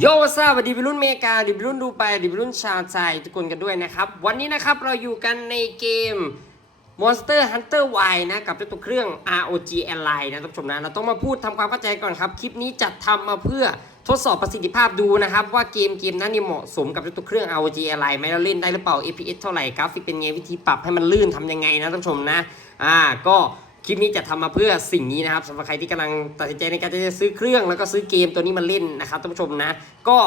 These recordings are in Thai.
โยซาสวัสดีพี่รุ่นเมกาดิพี่รุ่นดูไปดิพี่รุ่นชาวใจทุกคนกันด้วยนะครับ วันนี้นะครับเราอยู่กันในเกม Monster Hunter Y นะ กับเจ้าตัวเครื่อง ROG Ally นะท่านผู้ชมนะ เราต้องมาพูดทำความเข้าใจก่อนครับ คลิปนี้จัดทำมาเพื่อทดสอบประสิทธิภาพดูนะครับ ว่าเกมเกมนั้นนี่เหมาะสมกับเจ้าตัวเครื่อง ROG Ally ไหมเราเล่นได้หรือเปล่า FPS เท่าไหร่กราฟิกเป็นไงวิธีปรับให้มันลื่นทำยังไงนะท่านผู้ชมนะอ่าก็ คลิปนี้จะทำมาเพื่อสิ่งนี้นะครับสำหรับใครที่กำลังตัดสินใจในการจะซื้อเครื่องแล้วก็ซื้อเกมตัวนี้มาเล่นนะครับท่านผู้ชมนะ ก็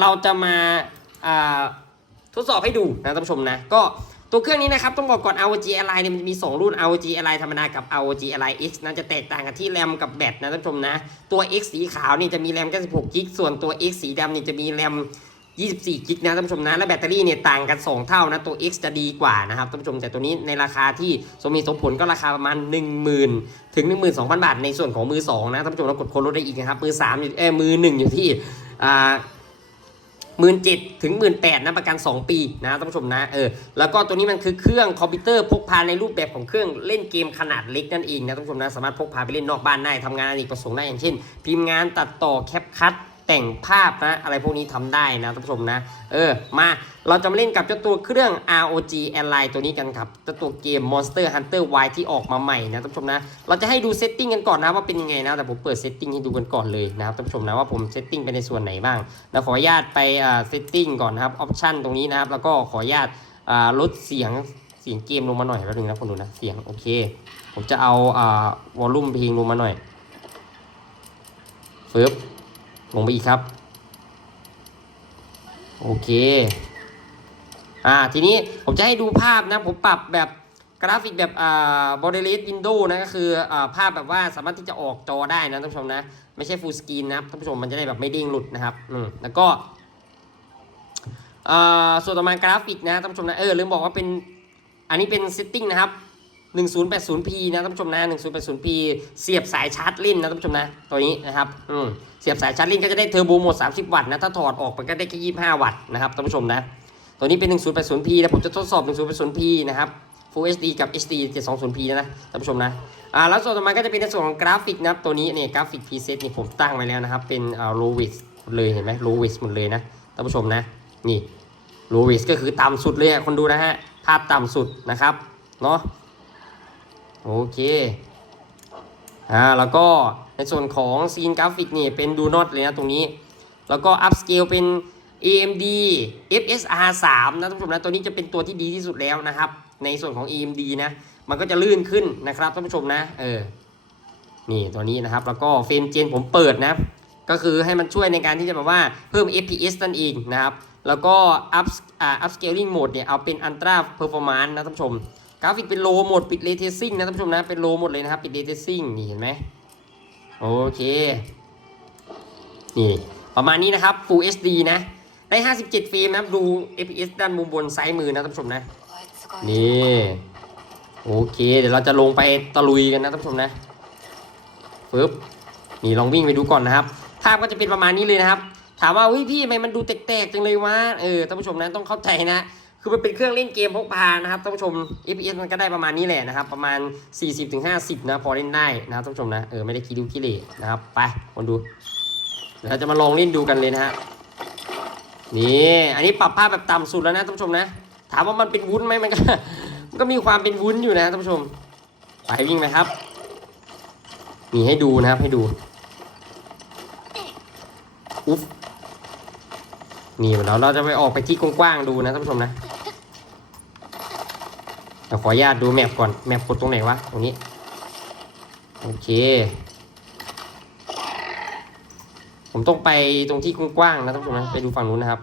เราจะมาอ่าทดสอบให้ดูนะท่านผู้ชมนะ ก็ตัวเครื่องนี้นะครับต้องบอกก่อน ROG Ally เนี่ยมันจะมี 2 รุ่น ROG Ally ธรรมดากับ ROG Ally X นะจะแตกต่างกันที่แรมกับแบตนะท่านผู้ชมนะ ตัว X สีขาวนี่จะมีแรม96กิกส่วนตัว X สีดำนี่จะมีแรม 24กิกนะท่านผู้ชมนะและแบตเตอรี่เนี่ยต่างกัน 2 เท่านะตัว X จะดีกว่านะครับท่านผู้ชมแต่ตัวนี้ในราคาที่สมเหตุสมผลก็ราคาประมาณ 10,000 ถึง 12,000 บาท ในส่วนของมือ 2 นะท่านผู้ชมเรากดโค้ดลดได้อีกนะครับ มือ3อยู่เอ้มือ 1 อยู่ที่อ่าหมื่นเจ็ดถึงหมื่นแปดนะประกัน 2 ปีนะท่านผู้ชมนะเออแล้วก็ตัวนี้มันคือเครื่องคอมพิวเตอร์พกพาในรูปแบบของเครื่องเล่นเกมขนาดเล็กนั่นเองนะท่านผู้ชมนะสามารถพกพาไปเล่นนอกบ้านได้ทำงานอเนกประสงค์ได้อย่างเช่น พิมพ์งานตัดต่อแคปคัด แต่งภาพนะ อะไรพวกนี้ทำได้นะท่านผู้ชมนะ เออ มาเราจะมาเล่นกับเจ้าตัวเครื่อง ROG Ally ตัวนี้กันครับเจ้าตัวเกม Monster Hunter Y ที่ออกมาใหม่นะท่านผู้ชมนะ เราจะให้ดูเซตติ้งกันก่อนนะว่าเป็นยังไงนะ แต่ผมเปิดเซตติ้งให้ดูกันก่อนเลยนะครับท่านผู้ชมนะว่าผมเซตติ้งไปในส่วนไหนบ้างแล้วขออนุญาตไปอ่าเซตติ้งก่อนนะครับออปชันตรงนี้นะครับ แล้วก็ขออนุญาตอ่าลดเสียงเสียงเกมลงมาหน่อยแป๊บนึงนะคนดูนะเสียงโอเค ผมจะเอาอ่าวอลลุ่มเพลงลงมาหน่อยฟึบ ลงไปอีกครับ โอเค อ่า ทีนี้ผมจะให้ดูภาพนะ ผมปรับแบบกราฟิกแบบอ่าบอดเลสวินโดว์นะ ก็คืออ่าภาพแบบว่าสามารถที่จะออกจอได้นะท่านผู้ชมนะ ไม่ใช่ฟูลสกรีนนะครับท่านผู้ชมมันจะได้แบบไม่เด้งหลุดนะครับ อืม แล้วก็อ่าส่วนต่อมากราฟิกนะท่านผู้ชมนะ เออลืมบอกว่าเป็น อันนี้เป็นเซตติ้งนะครับ 1080p นะท่านผู้ชมนะ 1080p เสียบสายชาร์จเล่นนะท่านผู้ชมนะ ตัวนี้นะครับอืมเสียบสายชาร์จเล่นก็จะได้เทอร์โบโหมด 30 วัตต์นะ ถ้าถอดออกมันก็ได้แค่25 วัตต์นะครับท่านผู้ชมนะ ตัวนี้เป็น 1080p นะผมจะทดสอบ 1080p นะครับ Full HD กับ HD 720p นะท่านผู้ชมนะอ่าแล้วส่วนต่อมาก็จะเป็นในส่วนของกราฟิกนะครับ ตัวนี้เนี่ยกราฟิก preset นี่ผมตั้งไว้แล้วนะครับ เป็นอ่า low width เลยเห็นไหม low width หมดเลยนะท่านผู้ชมนะ นี่ low width ก็คือต่ำสุดเลยคนดูนะฮะภาพต่ำสุดนะครับเนาะ โอเคอ่าแล้วก็ในส่วนของซีนกราฟิกนี่เป็นดูนอตเลยนะตรงนี้ แล้วก็ up scale เป็น AMD FSR 3นะท่านผู้ชมนะตัวนี้จะเป็นตัวที่ดีที่สุดแล้วนะครับ ในส่วนของ AMD นะ มันก็จะลื่นขึ้นนะครับท่านผู้ชมนะ เออ นี่ตัวนี้นะครับ แล้วก็เฟรมเจนผมเปิดนะ ก็คือให้มันช่วยในการที่จะแบบว่าเพิ่ม FPS นั่นเองนะครับ แล้วก็ up อ่า upscaling mode เนี่ยเอาเป็น ultra performance นะท่านผู้ชม กราฟิกเป็น low mode ปิด ray tracing นะท่านผู้ชมนะ เป็น low mode เลยนะครับ ปิด ray tracing นี่เห็นไหมโอเค นี่ ประมาณนี้นะครับ Full HD นะ ได้ 57 เฟรมนะครับ ดู FPS ด้านมุมบนซ้ายมือนะท่านผู้ชมนะ นี่โอเค เดี๋ยวเราจะลงไปตะลุยกันนะท่านผู้ชมนะฟึบนี่ลองวิ่งไปดูก่อนนะครับ ภาพก็จะเป็นประมาณนี้เลยนะครับ ถามว่าเฮ้ยพี่ทำไมมันดูแตกๆจังเลยวะเออท่านผู้ชมนะต้องเข้าใจนะคือมันเป็นเครื่องเล่นเกมพกพานะครับท่านผู้ชม FPS มันก็ได้ประมาณนี้แหละนะครับ ประมาณ 40-50 นะพอเล่นได้นะครับท่านผู้ชมนะเออไม่ได้คิดดูกิเลสนะครับไปคนดูเดี๋ยวเราจะมาลองเล่นดูกันเลยนะฮะนี่อันนี้ปรับภาพแบบต่ำสุดแล้วนะท่านผู้ชมนะ ถามว่ามันเป็นวุ้นไหมมันก็มันก็มีความเป็นวุ้นอยู่นะท่านผู้ชมไปวิ่งนะครับมีให้ดูนะครับให้ดูอุ๊บ นี่เราเราจะไปออกไปที่กว้างๆดูนะท่านผู้ชมนะเดี๋ยวขออนุญาตดูแมปก่อนแมปกดตรงไหนวะตรงนี้โอเค ผมต้องไปตรงที่กว้างๆนะท่านผู้ชมนะไปดูฝั่งนู้นนะครับ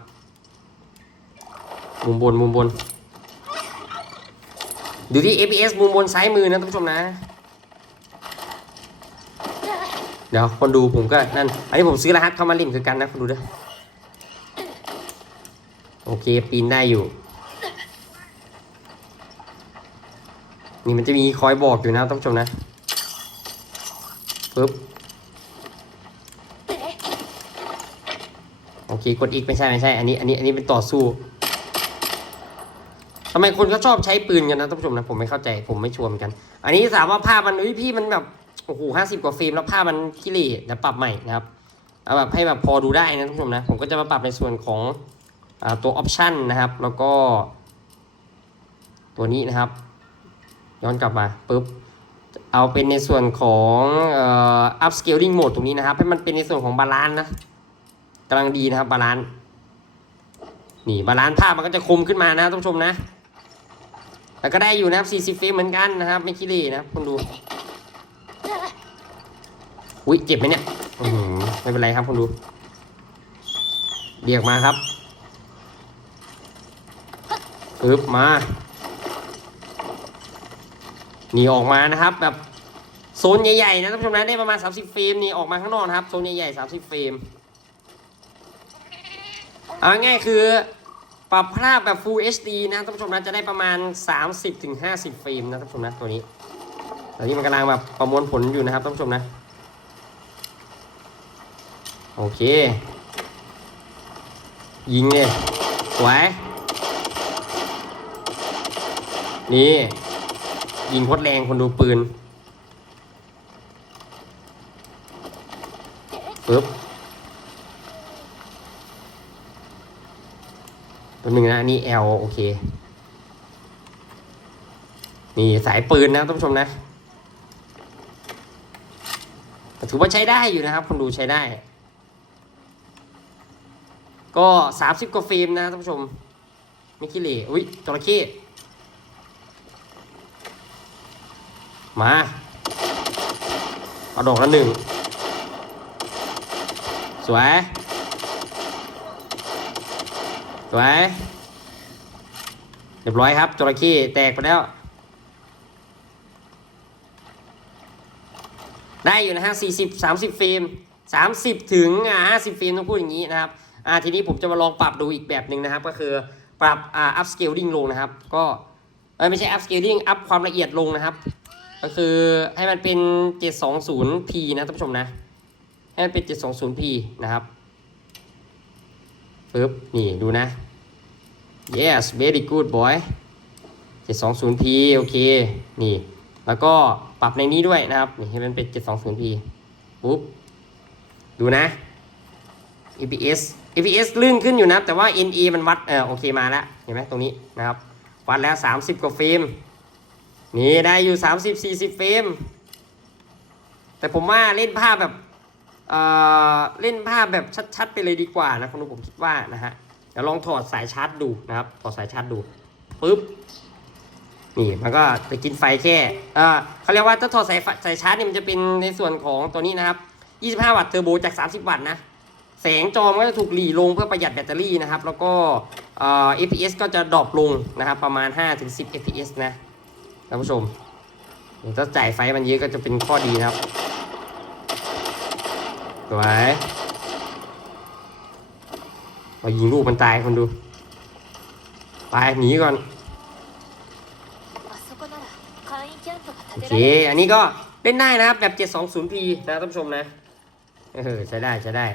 มุมบนมุมบนดูที่ APS มุมบนซ้ายมือนะท่านผู้ชมนะ เดี๋ยวคนดูผมก็นั่น อันนี้ผมซื้อรหัสเข้ามาเล่นคือกันนะคนดูด้วย โอเค ปีนได้อยู่ นี่มันจะมีคอยบอกอยู่นะท่านผู้ชมนะปึ๊บโอเค กดอีกไม่ใช่ไม่ใช่ อันนี้ อันนี้ อันนี้เป็นต่อสู้ทำไมคนเขาชอบใช้ปืนกันนะท่านผู้ชมนะ ผมไม่เข้าใจ ผมไม่ชวนกัน อันนี้ถามว่าภาพมันอุ้ยพี่มันแบบ โอ้โหห้าสิบกว่าเฟรมแล้วภาพมันขี้เหร่เดี๋ยวปรับใหม่นะครับ เอาแบบให้แบบพอดูได้นะท่านผู้ชมนะ ผมก็จะมาปรับในส่วนของ ตัวออปชันนะครับ แล้วก็ตัวนี้นะครับ ย้อนกลับมาปุ๊บเอาเป็นในส่วนของเอ่อ upscaling mode ตรงนี้นะครับ ให้มันเป็นในส่วนของบาลานซ์นะกำลังดีนะครับบาลานซ์นี่บาลานซ์ภาพมันก็จะคมขึ้นมานะท่านผู้ชมนะแล้วก็ได้อยู่นะครับ40เฟรมเหมือนกันนะครับ ไม่ขี้เหร่นะคุณดูอุ้ยเจ็บไหมเนี่ยไม่เป็นไรครับคุณดู เรียกมาครับ ปึ๊บมานี่ออกมานะครับ แบบโซนใหญ่ๆนะท่านผู้ชมนะได้ประมาณ 30เฟรมนี่ออกมาข้างนอกนะครับโซนใหญ่ๆ30เฟรมเอาง่ายคือปรับภาพแบบ Full HD นะท่านผู้ชมนะจะได้ประมาณ 30-50เฟรมนะท่านผู้ชมนะตัวนี้ตอนนี้มันกำลังแบบประมวลผลอยู่นะครับท่านผู้ชมนะ โอเค ยิงเลยสวย นี่ยิงโคตรแรงคนดูปืนปึ๊บตัวหนึ่งนะอันนี่ L โอเค นี่สายปืนนะท่านผู้ชมนะถือว่าใช้ได้อยู่นะครับ คนดูใช้ได้ ก็สามสิบกว่าเฟรมนะท่านผู้ชมไม่ขี้เหร่อุ้ยจระเข้ มา เอาดอกละหนึ่ง สวย สวย เรียบร้อยครับจระเข้แตกไปแล้ว ได้อยู่นะฮะ40 30เฟรม30ถึงอ่า50เฟรมต้องพูดอย่างนี้นะครับอ่าทีนี้ผมจะมาลองปรับดูอีกแบบหนึ่งนะครับ ก็คือปรับอ่า up scaling ลงนะครับ ก็ไม่ใช่ up scaling up ความละเอียดลงนะครับ ก็คือให้มันเป็น 720p นะท่านผู้ชมนะ ให้มันเป็น 720p นะครับปึ๊บนี่ดูนะ yes very good boy 720p โอเค นี่ แล้วก็ปรับในนี้ด้วยนะครับ นี่ให้มันเป็น 720p ปุ๊บ ดูนะ EPS EPS ลื่นขึ้นอยู่นะ แต่ว่า NE มันวัด เออโอเคมาแล้ว เห็นไหมตรงนี้นะครับ วัดแล้ว 30 กว่าเฟรม นี่ได้อยู่ 30 40เฟรมแต่ผมว่าเล่นภาพแบบเอ่อเล่นภาพแบบชัดๆไปเลยดีกว่านะคุณผู้ผมคิดว่านะฮะเดี๋ยวลองถอดสายชาร์จดูนะครับถอดสายชาร์จดูปึ๊บนี่มันก็จะกินไฟแค่เออเขาเรียกว่าถ้าถอดสายสายชาร์จเนี่ยมันจะเป็นในส่วนของตัวนี้นะครับ 25 วัตต์เทอร์โบจาก 30 วัตต์นะแสงจอมันก็จะถูกหลีลงเพื่อประหยัดแบตเตอรี่นะครับ แล้วก็เอ่อ FPS ก็จะดรอปลงนะครับ ประมาณ 5-10 FPS นะ ท่านผู้ชมถ้าจ่ายไฟมันเยอะก็จะเป็นข้อดีนะครับสวยเรายิงลูกมันตายคนดู ไปหนีก่อน โอเค อันนี้ก็เล่นได้นะครับ แบบ 720p นะท่านผู้ชมนะ เออ ใช้ได้ ใช้ได้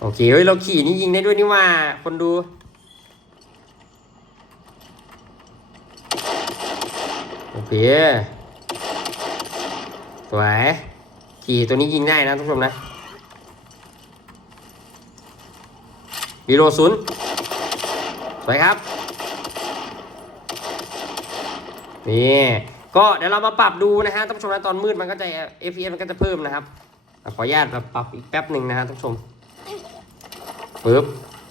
โอเค เฮ้ย เราขี่นี่ยิงได้ด้วยนี่ว่าคนดู เคสวยขี่ตัวนี้ยิงได้นะท่านผู้ชมนะวีโรศูนย์สวยครับ นี่ ก็เดี๋ยวเรามาปรับดูนะฮะท่านผู้ชมนะตอนมืดมันก็จะ FPS มันก็จะเพิ่มนะครับ ขออนุญาตปรับอีกแป๊บหนึ่งนะฮะท่านผู้ชมปึ๊บ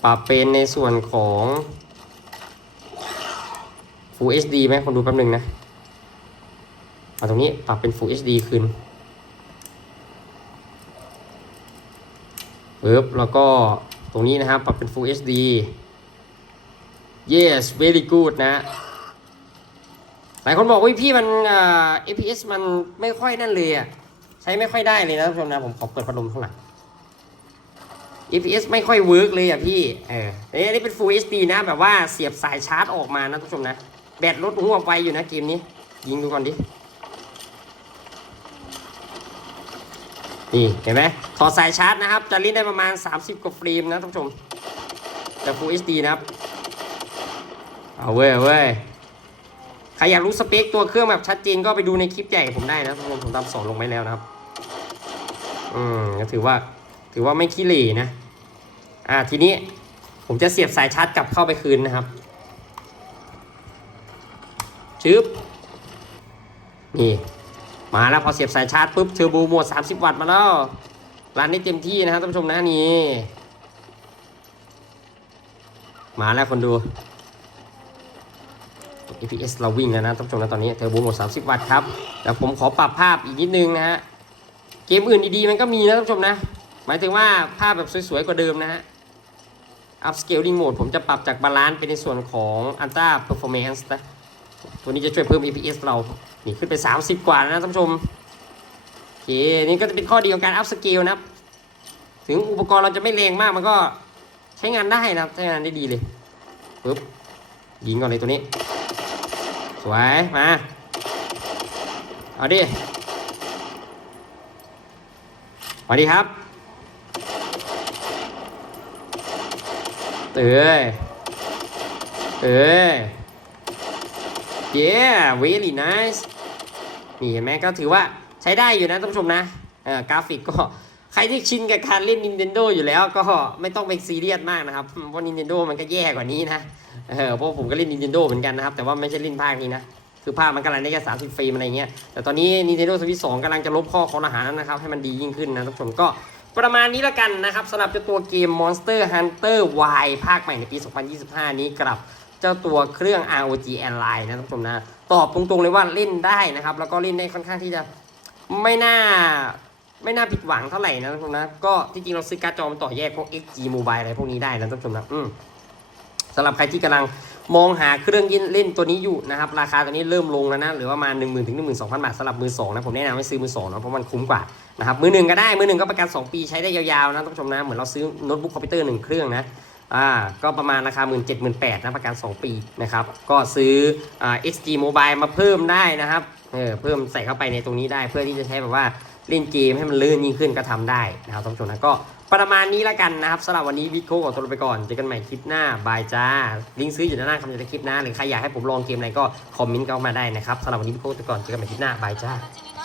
ปรับเป็นในส่วนของ Full HD ไหมคนดูแป๊บหนึ่งนะ เอาตรงนี้ปรับเป็น Full HD ขึ้นปึ๊บแล้วก็ตรงนี้นะครับปรับเป็น Full HD yes very good นะ หลายคนบอกว่าพี่มันเอ่อ APS มันไม่ค่อยนั่นเลยอะใช้ไม่ค่อยได้เลยนะท่านผู้ชมนะ ผมขอเปิดพัดลมข้างหลัง APS ไม่ค่อยเวิร์กเลยอะพี่ เอออันนี้เป็น Full HD นะแบบว่าเสียบสายชาร์จออกมานะท่านผู้ชมนะ แบตลดหัวไปอยู่นะเกมนี้ ยิงดูก่อนดิ นี่เห็นไหมถอดสายชาร์จนะครับ จะเล่นได้ประมาณ 30 กว่าเฟรมนะท่านผู้ชมแต่ Full HD นะครับ เอาเว้ยเอาเว้ยใครอยากรู้สเปคตัวเครื่องแบบชัดเจนก็ไปดูในคลิปใหญ่ผมได้นะทุกคนผู้ชมผมทำสอนลงไว้แล้วนะครับ อืมก็ถือว่าถือว่าไม่ขี้เหร่นะ อ่าทีนี้ผมจะเสียบสายชาร์จกลับเข้าไปคืนนะครับชึบนี่ มาแล้วพอเสียบสายชาร์จปุ๊บเทอร์โบโหมด 30 วัตต์มาแล้วรันได้เต็มที่นะครับท่านผู้ชมนะนี่มาแล้วคนดู APS เราวิ่งแล้วนะท่านผู้ชมนะตอนนี้เทอร์โบโหมด 30 วัตต์ครับแต่ผมขอปรับภาพอีกนิดนึงนะฮะเกมอื่นดีๆมันก็มีนะท่านผู้ชมนะ หมายถึงว่าภาพแบบสวยๆกว่าเดิมนะฮะ Upscaling Mode ผมจะปรับจากบาลานซ์เป็นในส่วนของ Ultra Performance นะ ตัวนี้จะช่วยเพิ่ม APS เรา นี่ขึ้นไป 30 กว่าแล้วนะท่านผู้ชม โอเค นี่ก็จะเป็นข้อดีของการ up scale นะครับ ถึงอุปกรณ์เราจะไม่แรงมากมันก็ใช้งานได้นะครับ ใช้งานได้ดีเลยปึ๊บยิงก่อนเลยตัวนี้ สวย มา เอาดิสวัสดีครับ เอ้ยเอ้ย yeah very nice นี่เห็นไหมก็ถือว่าใช้ได้อยู่นะท่านผู้ชมนะเออกราฟิกก็ใครที่ชินกับการเล่น Nintendo อยู่แล้วก็ไม่ต้องไปซีเรียสมากนะครับ เพราะ Nintendo มันก็แย่กว่านี้นะเออเพราะผมก็เล่น Nintendo เหมือนกันนะครับ แต่ว่าไม่ใช่เล่นภาคนี้นะ คือภาพมันกำลังได้แค่30เฟรมอะไรเงี้ย แต่ตอนนี้ Nintendo Switch 2กำลังจะลบข้อคอรหานั้นนะครับ ให้มันดียิ่งขึ้นนะท่านผู้ชมก็ประมาณนี้ล้วกันนะครับสำหรับตัวเกม Monster Hunter Y ภาคใหม่ในปี 2025 นี้กับ เจ้าตัวเครื่อง ROG Ally นะท่านผู้ชมนะ ตอบตรงๆเลยว่าเล่นได้นะครับ แล้วก็เล่นได้ค่อนข้างที่จะไม่น่าไม่น่าผิดหวังเท่าไหร่นะท่านผู้ชมนะ ก็ที่จริงเราซื้อการ์ดจอมาต่อแยกพวก XG Mobile อะไรพวกนี้ได้นะท่านผู้ชมนะอืมสำหรับใครที่กำลังมองหาเครื่องเล่นตัวนี้อยู่นะครับ ราคาตัวนี้เริ่มลงแล้วนะหรือว่ามา 1 0 0 0 0 ถึง 12,000 บาทสำหรับมือสองนะ ผมแนะนำให้ซื้อมือสองนะเพราะมันคุ้มกว่านะครับมือหนึ่งก็ได้มือหนึ่งก็ประกัน 2 ปีใช้ได้ยาวๆนะท่านผู้ชมนะเหมือนเราซื้อโน้ตบุ๊กคอมพิวเตอร์หนึ่งเครื่องนะ อ่าก็ประมาณราคา 1 7 0 0 0 0นะประกัน 2 ปีนะครับ ก็ซื้ออ่า XG Mobile มาเพิ่มได้นะครับเออเพิ่มใส่เข้าไปในตรงนี้ได้เพื่อที่จะใช้แบบว่าเล่นเกมให้มันลื่นยิ่งขึ้นก็ทำได้นะครับท่านผู้ชมนะก็ประมาณนี้ละกันนะครับสำหรับวันนี้วิดโคขอตัวไปก่อนเจอกันใหม่คลิปหน้าบายจ้า ลิงก์ซื้ออยู่ด้านล่างคำในคลิปหน้าหรือใครอยากให้ผมลองเกมอะไรก็คอมเมนต์เข้ามาได้นะครับสำหรับวันนี้วิดโคตัวก่อนเจอกันใหม่คลิปหน้าบายจ้า